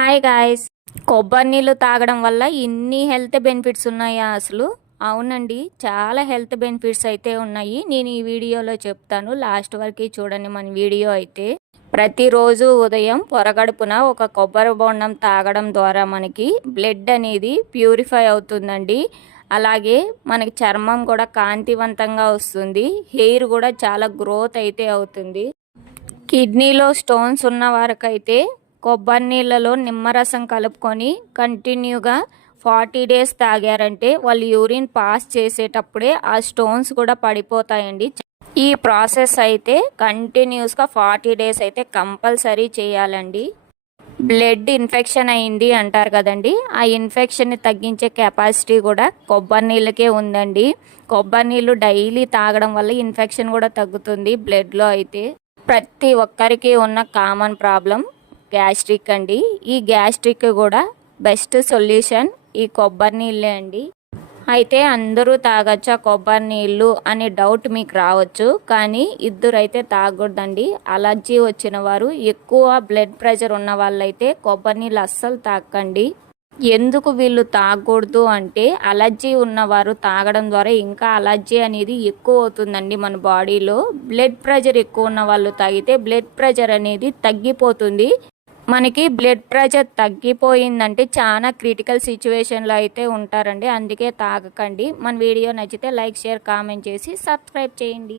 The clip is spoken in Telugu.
హాయ్ గాయ్స్, కొబ్బరి నీళ్ళు తాగడం వల్ల ఇన్ని హెల్త్ బెనిఫిట్స్ ఉన్నాయా? అసలు అవునండి, చాలా హెల్త్ బెనిఫిట్స్ అయితే ఉన్నాయి. నేను ఈ వీడియోలో చెప్తాను, లాస్ట్ వరకు చూడండి. మన వీడియో అయితే ప్రతిరోజు ఉదయం పొరగడుపున ఒక కొబ్బరి బొండం తాగడం ద్వారా మనకి బ్లడ్ అనేది ప్యూరిఫై అవుతుందండి. అలాగే మనకి చర్మం కూడా కాంతివంతంగా వస్తుంది, హెయిర్ కూడా చాలా గ్రోత్ అయితే అవుతుంది. కిడ్నీలో స్టోన్స్ ఉన్న వారికైతే కొబ్బరి నీళ్ళలో నిమ్మరసం కలుపుకొని కంటిన్యూగా 40 డేస్ తాగారంటే వాళ్ళు యూరిన్ పాస్ చేసేటప్పుడే ఆ స్టోన్స్ కూడా పడిపోతాయండి. ఈ ప్రాసెస్ అయితే కంటిన్యూస్గా 40 డేస్ అయితే కంపల్సరీ చేయాలండి. బ్లడ్ ఇన్ఫెక్షన్ అయింది అంటారు కదండి, ఆ ఇన్ఫెక్షన్ని తగ్గించే కెపాసిటీ కూడా కొబ్బరి నీళ్ళకే ఉందండి. కొబ్బరి నీళ్ళు డైలీ తాగడం వల్ల ఇన్ఫెక్షన్ కూడా తగ్గుతుంది బ్లడ్లో. అయితే ప్రతి ఒక్కరికి ఉన్న కామన్ ప్రాబ్లం గ్యాస్ట్రిక్ అండి. ఈ గ్యాస్ట్రిక్ కూడా బెస్ట్ సొల్యూషన్ ఈ కొబ్బరి నీళ్ళే అండి. అయితే అందరూ తాగొచ్చా కొబ్బరి నీళ్ళు అనే డౌట్ మీకు రావచ్చు, కానీ ఇద్దరైతే తాగకూడదండి. అలర్జీ వచ్చిన వారు, ఎక్కువ బ్లడ్ ప్రెషర్ ఉన్న వాళ్ళైతే కొబ్బరి నీళ్ళు అస్సలు తాగకండి. ఎందుకు వీళ్ళు తాగకూడదు అంటే, అలర్జీ ఉన్నవారు తాగడం ద్వారా ఇంకా అలర్జీ అనేది ఎక్కువ అవుతుందండి మన బాడీలో. బ్లడ్ ప్రెషర్ ఎక్కువ ఉన్న వాళ్ళు తాగితే బ్లడ్ ప్రెషర్ అనేది తగ్గిపోతుంది. మనకి బ్లడ్ ప్రెషర్ తగ్గిపోయిందంటే చాలా క్రిటికల్ సిచ్యువేషన్లో అయితే ఉంటారండి. అందుకే తాగకండి. మన వీడియో నచ్చితే లైక్, షేర్, కామెంట్ చేసి సబ్స్క్రైబ్ చేయండి.